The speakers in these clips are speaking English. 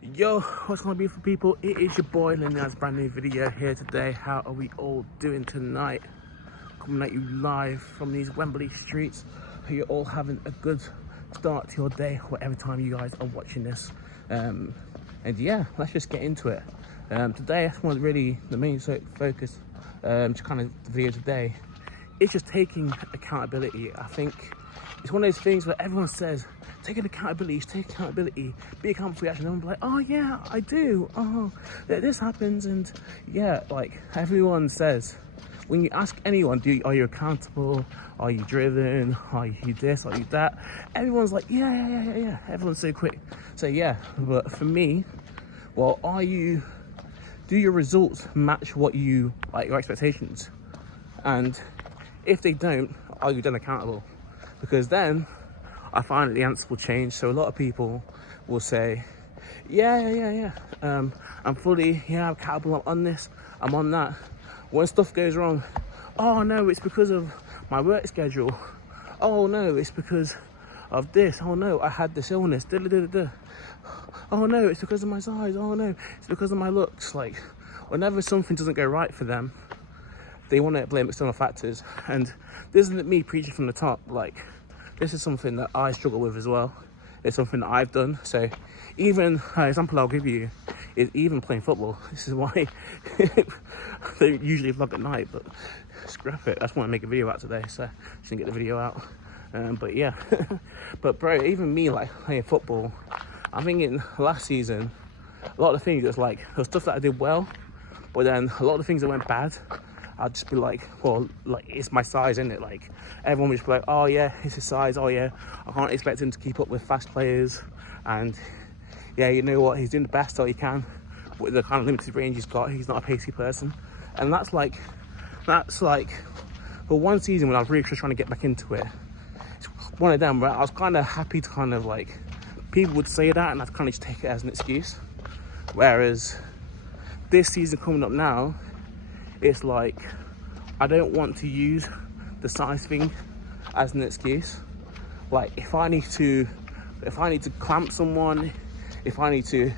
Yo, what's going on, beautiful people? It is your boy Linaz, brand new video here today. How are we all doing tonight? Coming at you live from these Wembley streets. Hope you're all having a good start to your day, whatever time you guys are watching this. And yeah, let's just get into it. Today, I want really the main focus to kind of the video today is just taking accountability. I think it's one of those things where everyone says, take accountability, be accountable for your action. And I'm like, oh yeah, I do. Oh, this happens. And yeah, like everyone says, when you ask anyone, are you accountable? Are you driven? Are you this? Are you that? Everyone's like, yeah. Everyone's so quick. So yeah, but for me, well, do your results match what you, like your expectations? And if they don't, are you then accountable? Because then I find that the answer will change. So a lot of people will say, yeah. I'm fully, accountable. I'm on this, I'm on that. When stuff goes wrong, oh no, it's because of my work schedule. Oh no, it's because of this. Oh no, I had this illness. Oh no, it's because of my size. Oh no, it's because of my looks. Like, whenever something doesn't go right for them, they want to blame external factors. And this isn't me preaching from the top. Like, this is something that I struggle with as well. It's something that I've done. So even an example I'll give you is even playing football. This is why they usually vlog at night, but scrap it. I just want to make a video out today, so just didn't get the video out. But yeah, but bro, even me, like playing football, I think in last season, a lot of the things, it's like there was stuff that I did well, but then a lot of the things that went bad, I'd just be like, well, like, it's my size, isn't it? Like, everyone would just be like, oh yeah, it's his size, oh yeah, I can't expect him to keep up with fast players, and yeah, you know what, he's doing the best that he can with the kind of limited range he's got. He's not a pacey person. And that's like for one season when I was really just trying to get back into it, it's one of them where I was kind of happy to kind of like, people would say that and I'd kind of just take it as an excuse. Whereas this season coming up now, it's like, I don't want to use the size thing as an excuse. Like, if I need to clamp someone, if I need to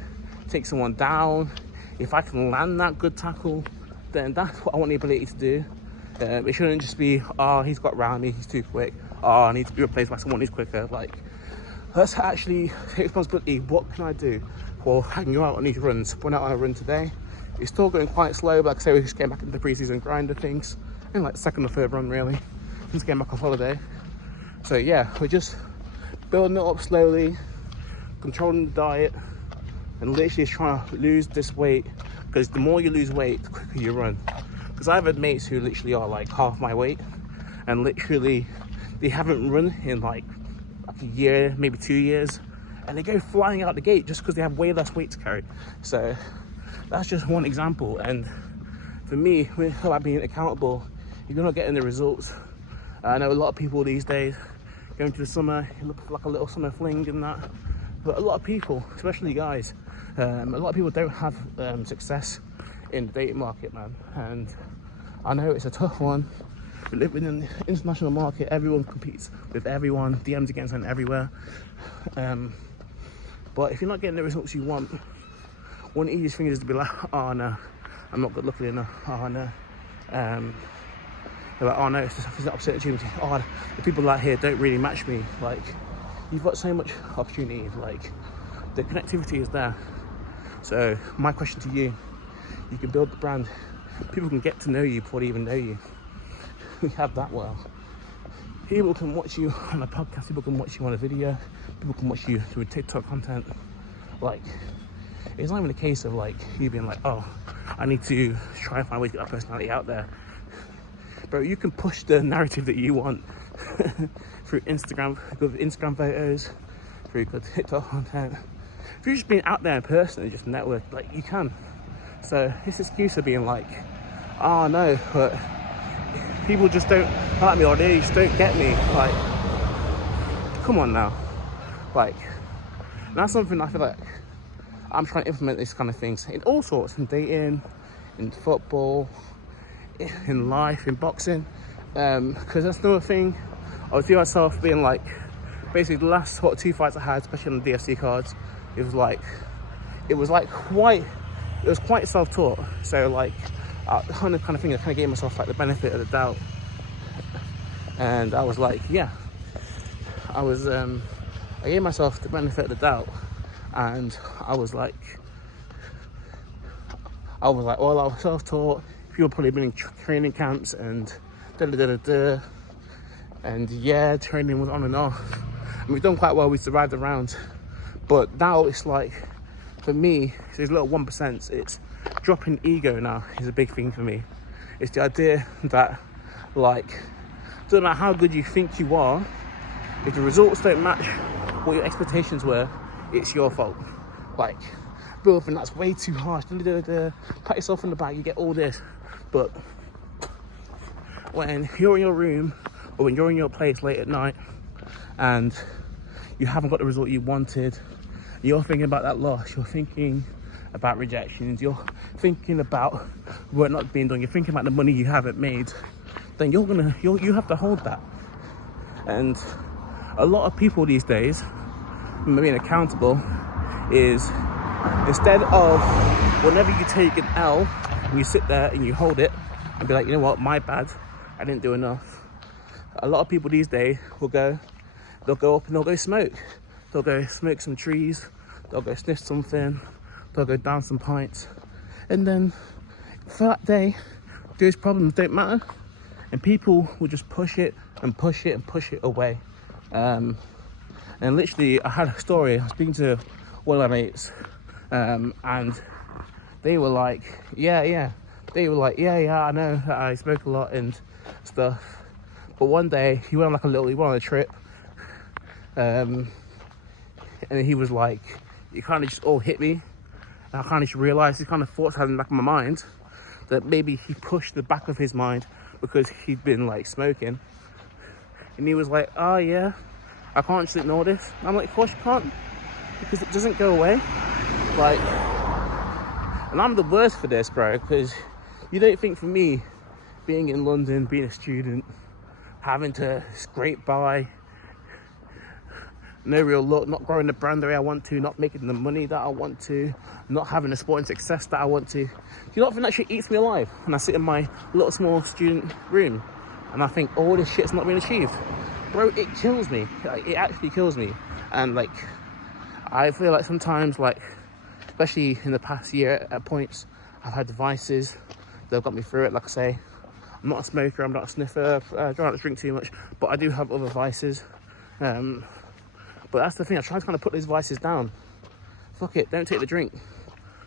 take someone down, if I can land that good tackle, then that's what I want the ability to do. It shouldn't just be, oh, he's got round me, he's too quick, oh, I need to be replaced by someone who's quicker. Like, let's actually take responsibility. What can I do? Well, I can go out on these runs. Went out on a run today. It's still going quite slow, but like I say, we're just getting back into the pre-season grind of things. In like second or third run, really. Just getting back off holiday. So yeah, we're just building it up slowly, controlling the diet, and literally just trying to lose this weight. Because the more you lose weight, the quicker you run. Because I've had mates who literally are like half my weight, and literally they haven't run in like a year, maybe 2 years, and they go flying out the gate just because they have way less weight to carry. So that's just one example. And for me, when it's about being accountable, if you're not getting the results, I know a lot of people these days going to the summer, you look like a little summer fling and that, but a lot of people, especially guys, a lot of people don't have success in the dating market, man. And I know it's a tough one. We live in an international market, everyone competes with everyone, DMs against them everywhere. But if you're not getting the results you want, one of the easiest things is to be like, oh no, I'm not good looking enough, oh no. They're like, oh no, it's an opportunity. Oh, the people out here don't really match me. Like, you've got so much opportunity, like, the connectivity is there. So my question to you, you can build the brand, people can get to know you before they even know you. We have that well. People can watch you on a podcast, people can watch you on a video, people can watch you through TikTok content. Like, it's not even a case of like you being like, oh, I need to try and find a way to get that personality out there. Bro, you can push the narrative that you want through Instagram, good Instagram photos, through good TikTok content. If you're just being out there in person and just network, like, you can. So this excuse of being like, oh no, but people just don't like me, or they just don't get me. Like, come on now. Like, that's something I feel like I'm trying to implement these kind of things in all sorts, in dating, in football, in life, in boxing. Because that's another thing. I see myself being like, basically the last 2 fights I had, especially on the DFC cards, it was like, it was quite self-taught. So like, kind of thing, I kind of gave myself like the benefit of the doubt, and I was like, yeah, I gave myself the benefit of the doubt, and I was like, well, I was self-taught. People probably been in training camps and and yeah, training was on and off, and we've done quite well. We survived around, but now it's like, for me, these little 1%. It's dropping ego now is a big thing for me. It's the idea that, like, no matter how good you think you are, if the results don't match what your expectations were, it's your fault. Like, Bill, that's way too harsh. Pat yourself on the back, you get all this. But when you're in your room or when you're in your place late at night and you haven't got the result you wanted, you're thinking about that loss, you're thinking about rejections, you're thinking about work not being done, you're thinking about the money you haven't made, then you have to hold that. And a lot of people these days, being accountable, is instead of whenever you take an L and you sit there and you hold it and be like, you know what, my bad, I didn't do enough. A lot of people these days they'll go up and they'll go smoke. They'll go smoke some trees, they'll go sniff something, they'll go down some pints, and then for that day, those problems don't matter, and people will just push it and push it and push it away. And literally, I had a story. I was speaking to one of my mates, and they were like, yeah, I know that I smoke a lot and stuff, but one day he went on a trip, and he was like, it kind of just all hit me, and I kind of just realised these kind of thoughts I had in the back of my mind, that maybe he pushed the back of his mind because he'd been like smoking, and he was like, oh yeah, I can't just ignore this. I'm like, of course you can't, because it doesn't go away. Like, and I'm the worst for this, bro, because you don't think, for me, being in London, being a student, having to scrape by, no real luck, not growing the brand the way I want to, not making the money that I want to, not having the sporting success that I want to, do you not think that shit eats me alive? And I sit in my little small student room and I think all this shit's not being achieved. Bro, it kills me. It actually kills me. And like, I feel like sometimes, like, especially in the past year at points, I've had devices that have got me through it. Like I say, I'm not a smoker, I'm not a sniffer, I try not to drink too much, but I do have other vices. But that's the thing, I try to kind of put these vices down. Fuck it, don't take the drink.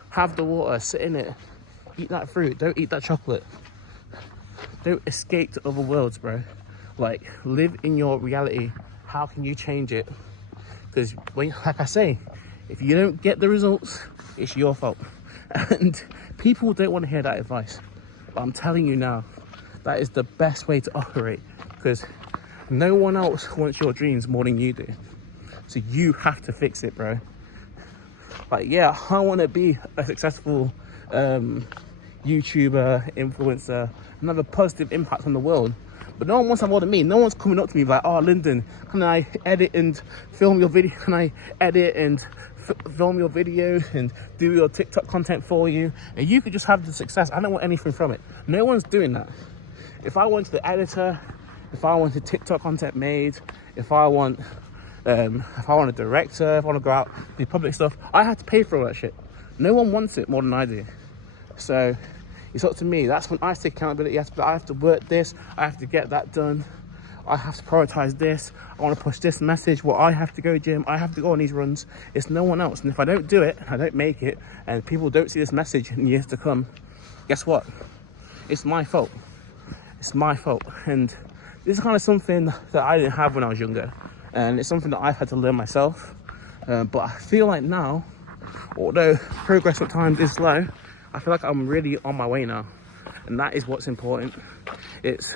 Have the water, sit in it, eat that fruit, don't eat that chocolate. Don't escape to other worlds, bro. Like, live in your reality. How can you change it? Because, like I say, if you don't get the results, it's your fault. And people don't want to hear that advice. But I'm telling you now, that is the best way to operate, because no one else wants your dreams more than you do. So you have to fix it, bro. Like, yeah, I want to be a successful YouTuber, influencer, and have a positive impact on the world. But no one wants that more than me. No one's coming up to me like, oh, Lyndon, can I edit and film your video? Can I edit and film your video and do your TikTok content for you? And you could just have the success. I don't want anything from it. No one's doing that. If I want the editor, if I want the TikTok content made, if I want a director, if I want to go out do public stuff, I have to pay for all that shit. No one wants it more than I do. So it's up to me. That's when I take accountability. I have to work this, I have to get that done, I have to prioritize this, I want to push this message, I have to go gym, I have to go on these runs. It's no one else. And if I don't do it, I don't make it, and people don't see this message in years to come, guess what? It's my fault. It's my fault. And this is kind of something that I didn't have when I was younger, and it's something that I've had to learn myself. But I feel like now, although progress at times is slow, I feel like I'm really on my way now, and that is what's important. It's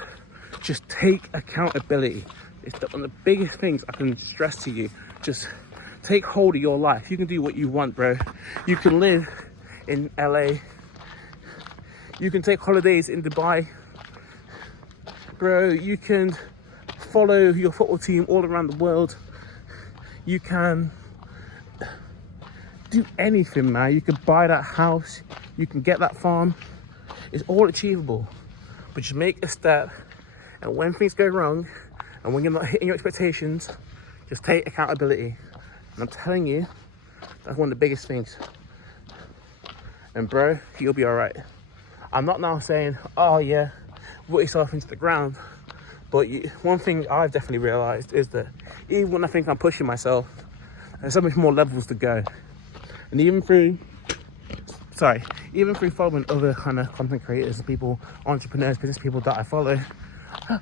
just take accountability. It's one of the biggest things I can stress to you. Just take hold of your life. You can do what you want, bro. You can live in LA. You can take holidays in Dubai, bro. You can follow your football team all around the world. You can do anything, man. You can buy that house, you can get that farm. It's all achievable. But just make a step, and when things go wrong, and when you're not hitting your expectations, just take accountability. And I'm telling you, that's one of the biggest things. And bro, you'll be all right. I'm not now saying, oh yeah, put yourself into the ground. But one thing I've definitely realized is that even when I think I'm pushing myself, there's so much more levels to go. And even through following other kind of content creators, people, entrepreneurs, business people that I follow,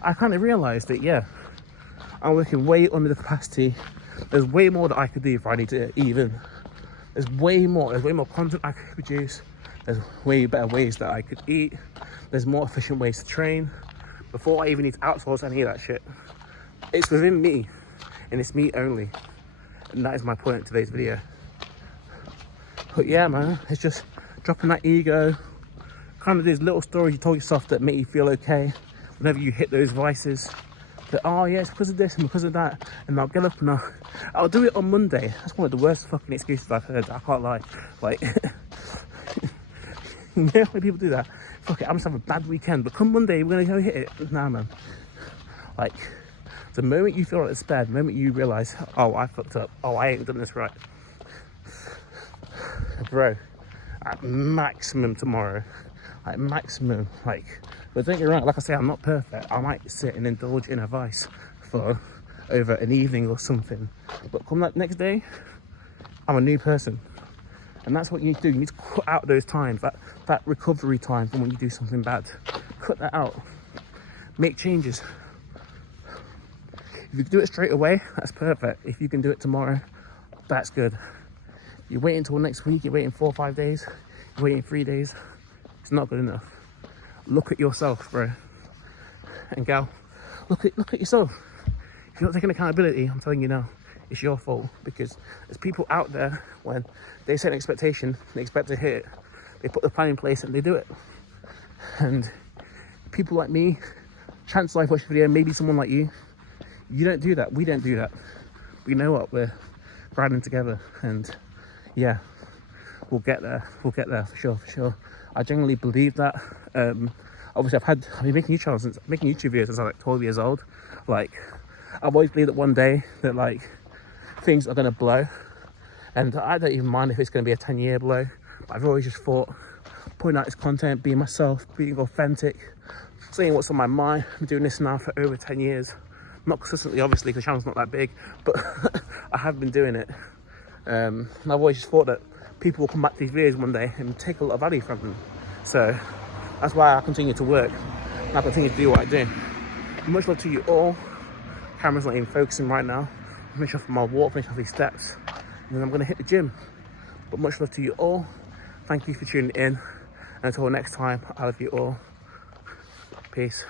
I kind of realized that, yeah, I'm working way under the capacity. There's way more that I could do if I need to even. There's way more content I could produce. There's way better ways that I could eat. There's more efficient ways to train before I even need to outsource any of that shit. It's within me, and it's me only. And that is my point in today's video. But yeah, man, it's just dropping that ego. Kind of these little stories you told yourself that make you feel okay whenever you hit those vices. That, oh yeah, it's because of this and because of that. And I'll get up and I'll do it on Monday. That's one of the worst fucking excuses I've heard. I can't lie. Like, you know when people do that? Fuck it, I'm just having a bad weekend, but come Monday, we're gonna go hit it. Nah, man. Like, the moment you feel like it's bad, the moment you realise, oh, I fucked up. Oh, I ain't done this right. Bro, at maximum tomorrow. Like, maximum. Like, but don't get me wrong, like I say, I'm not perfect. I might sit and indulge in a vice for over an evening or something. But come that next day, I'm a new person. And that's what you need to do. You need to cut out those times, that recovery time from when you do something bad. Cut that out. Make changes. If you can do it straight away, that's perfect. If you can do it tomorrow, that's good. You wait until next week, you're waiting 4 or 5 days, you're waiting 3 days, it's not good enough. Look at yourself, bro. And gal, look at yourself. If you're not taking accountability, I'm telling you now, it's your fault. Because there's people out there, when they set an expectation, they expect to hit it, they put the plan in place and they do it. And people like me, chance life watch the video, maybe someone like you don't do that. We don't do that. We know what, we're grinding together, and yeah, we'll get there for sure. I genuinely believe that. Obviously I've been making YouTube videos since I was like 12 years old. Like, I've always believed that one day that like things are gonna blow, and I don't even mind if it's gonna be a 10-year blow. But I've always just thought, putting out this content, being myself, being authentic, saying what's on my mind. I'm doing this now for over 10 years. Not consistently, obviously, because the channel's not that big, but I have been doing it. And I've always just thought that people will come back to these videos one day and take a lot of value from them. So that's why I continue to work, and I continue to do what I do. Much love to you all. Camera's not even focusing right now. Finish off my walk, finish off these steps, and then I'm gonna hit the gym. But much love to you all. Thank you for tuning in. And until next time, I love you all. Peace.